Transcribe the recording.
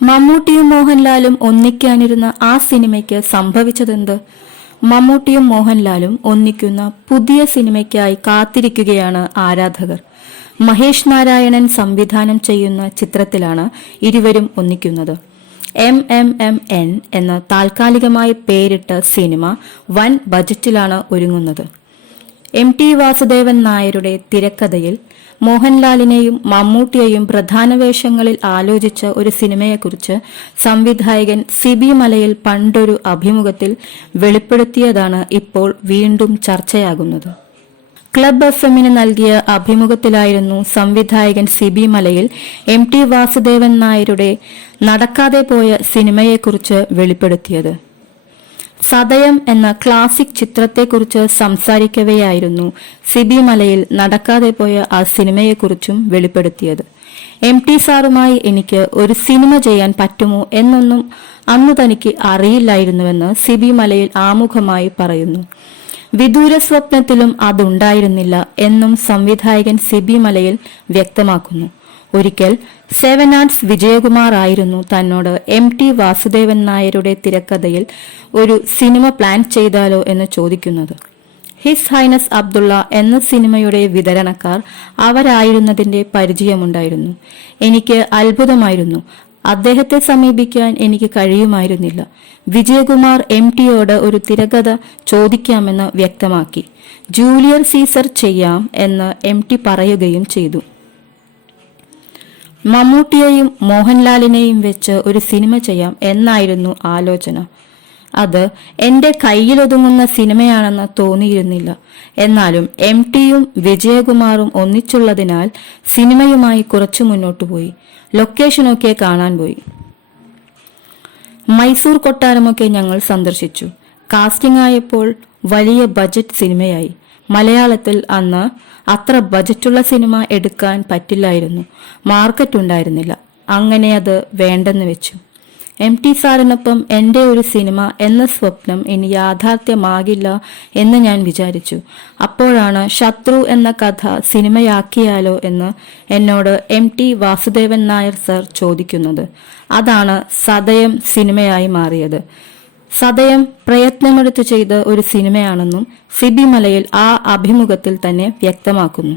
മമ്മൂട്ടിയും മോഹൻലാലും ഒന്നിക്കാനിരുന്ന ആ സിനിമയ്ക്ക് സംഭവിച്ചതെന്ത്? മമ്മൂട്ടിയും മോഹൻലാലും ഒന്നിക്കുന്ന പുതിയ സിനിമയ്ക്കായി കാത്തിരിക്കുകയാണ് ആരാധകർ. മഹേഷ് നാരായണൻ സംവിധാനം ചെയ്യുന്ന ചിത്രത്തിലാണ് ഇരുവരും ഒന്നിക്കുന്നത്. MMMN എന്ന താൽക്കാലികമായി പേരിട്ട സിനിമ വൻ ബജറ്റിലാണ് ഒരുങ്ങുന്നത്. MT വാസുദേവൻ നായരുടെ തിരക്കഥയിൽ മോഹൻലാലിനെയും മമ്മൂട്ടിയെയും പ്രധാന വേഷങ്ങളിൽ ആലോചിച്ച ഒരു സിനിമയെക്കുറിച്ച് സംവിധായകൻ സിബി മലയിൽ പണ്ടൊരു അഭിമുഖത്തിൽ വെളിപ്പെടുത്തിയതാണ് ഇപ്പോൾ വീണ്ടും ചർച്ചയാകുന്നത്. ക്ലബ് FM-ന് നൽകിയ അഭിമുഖത്തിലായിരുന്നു സംവിധായകൻ സിബി മലയിൽ MT വാസുദേവൻ നായരുടെ നടക്കാതെ പോയ സിനിമയെക്കുറിച്ച് വെളിപ്പെടുത്തിയത്. സതയം എന്ന ക്ലാസിക് ചിത്രത്തെക്കുറിച്ച് സംസാരിക്കവെയായിരുന്നു സിബി മലയിൽ നടക്കാതെ പോയ ആ സിനിമയെക്കുറിച്ചും വെളിപ്പെടുത്തിയത്. MT സാറുമായി എനിക്ക് ഒരു സിനിമ ചെയ്യാൻ പറ്റുമോ എന്നൊന്നും അന്നു തനിക്ക് അറിയില്ലായിരുന്നുവെന്ന് സിബി മലയിൽ ആമുഖമായി പറയുന്നു. വിദൂര സ്വപ്നത്തിലും അതുണ്ടായിരുന്നില്ല എന്നും സംവിധായകൻ സിബി മലയിൽ വ്യക്തമാക്കുന്നു. ഒരിക്കൽ 7 ആർട്സ് വിജയകുമാർ ആയിരുന്നു തന്നോട് MT വാസുദേവൻ നായരുടെ തിരക്കഥയിൽ ഒരു സിനിമ പ്ലാൻ ചെയ്താലോ എന്ന് ചോദിക്കുന്നത്. ഹിസ് ഹൈനസ് അബ്ദുള്ള എന്ന സിനിമയുടെ വിതരണക്കാർ അവരായിരുന്നതിന്റെ പരിചയമുണ്ടായിരുന്നു. എനിക്ക് അത്ഭുതമായിരുന്നു. അദ്ദേഹത്തെ സമീപിക്കാൻ എനിക്ക് കഴിയുമായിരുന്നില്ല. വിജയകുമാർ MTയോട് ഒരു തിരക്കഥ ചോദിക്കാമെന്ന് വ്യക്തമാക്കി. ജൂലിയർ സീസർ ചെയ്യാം എന്ന് MT പറയുകയും ചെയ്തു. മമ്മൂട്ടിയെയും മോഹൻലാലിനെയും വെച്ച് ഒരു സിനിമ ചെയ്യാം എന്നായിരുന്നു ആലോചന. അത് എന്റെ കയ്യിലൊതുങ്ങുന്ന സിനിമയാണെന്ന് തോന്നിയിരുന്നില്ല. എന്നാലും MTയും വിജയകുമാറും ഒന്നിച്ചുള്ളതിനാൽ സിനിമയുമായി കുറച്ചു മുന്നോട്ടുപോയി. ലൊക്കേഷനൊക്കെ കാണാൻ പോയി. മൈസൂർ കൊട്ടാരമൊക്കെ ഞങ്ങൾ സന്ദർശിച്ചു. കാസ്റ്റിംഗ് ആയപ്പോൾ വലിയ ബജറ്റ് സിനിമയായി. മലയാളത്തിൽ അന്ന് അത്ര ബജറ്റുള്ള സിനിമ എടുക്കാൻ പറ്റില്ലായിരുന്നു. മാർക്കറ്റ് ഉണ്ടായിരുന്നില്ല. അങ്ങനെ അത് വേണ്ടെന്ന് വെച്ചു. MT സാറിനൊപ്പം എന്റെ ഒരു സിനിമ എന്ന സ്വപ്നം ഇനി യാഥാർത്ഥ്യമാകില്ല എന്ന് ഞാൻ വിചാരിച്ചു. അപ്പോഴാണ് ശത്രു എന്ന കഥ സിനിമയാക്കിയാലോ എന്ന് എന്നോട് MT വാസുദേവൻ നായർ സർ ചോദിക്കുന്നത്. അതാണ് സതയം സിനിമയായി മാറിയത്. സതയം പ്രയത്നമെടുത്ത് ചെയ്ത ഒരു സിനിമയാണെന്നും സിബി മലയിൽ ആ അഭിമുഖത്തിൽ തന്നെ വ്യക്തമാക്കുന്നു.